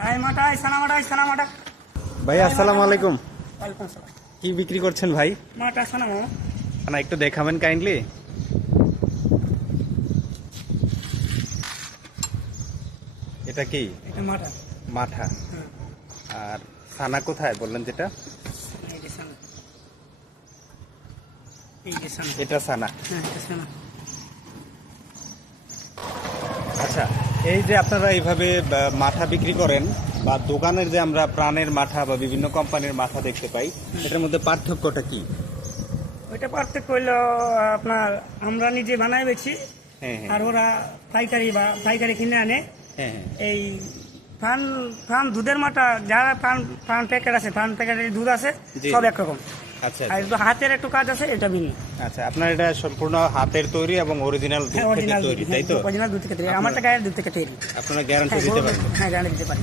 ভাই আসসালামু আলাইকুম। ওয়ালাইকুম আসসালাম। কি বিক্রি করছেন ভাই? মাটা আছে না মামা? না একটু দেখাবেন কাইন্ডলি। এটা কি? এটা মাটা। মাঠা। হ্যাঁ, আর ছানা কোথায় বললেন যেটা? এই যে সানা। এই যে সানা। এটা ছানা। হ্যাঁ, এটা সানা। আচ্ছা, এই যে আপনারা এইভাবে মাঠা বিক্রি করেন বা দোকানের যে আমরা প্রাণের মাঠা বা বিভিন্ন কোম্পানির মাঠা দেখতে পাই, এটার মধ্যে পার্থক্যটা কি? ওইটা পার্থক্য হইলো আপনার আমরা নিজে বানাই বেছি, হ্যাঁ আর হ্যাঁ ওরা পাইকারি কিনে আনে। হ্যাঁ হ্যাঁ। এই ফার্ম দুধের মাটা যারা ফার্ম প্যাকেট আছে, ফার্ম প্যাকেটের দুধ আছে জি। সব একরকম। আচ্ছা আর একটু হাতের একটু কাজ আছে, এটা ভিন্ন। আচ্ছা, আপনার এটা সম্পূর্ণ হাতের তৈরি এবং অরিজিনাল দুধ হ্যাঁ, থেকে অরিজিনাল দুধ, তৈরি, তাই তো? অরিজিনাল দুধ থেকে তৈরি। আমারটা গায়ের দুধ থেকে তৈরি। আপনারা গ্যারান্টি দিতে পারবেন? হ্যাঁ, গ্যারান্টি দিতে পারি।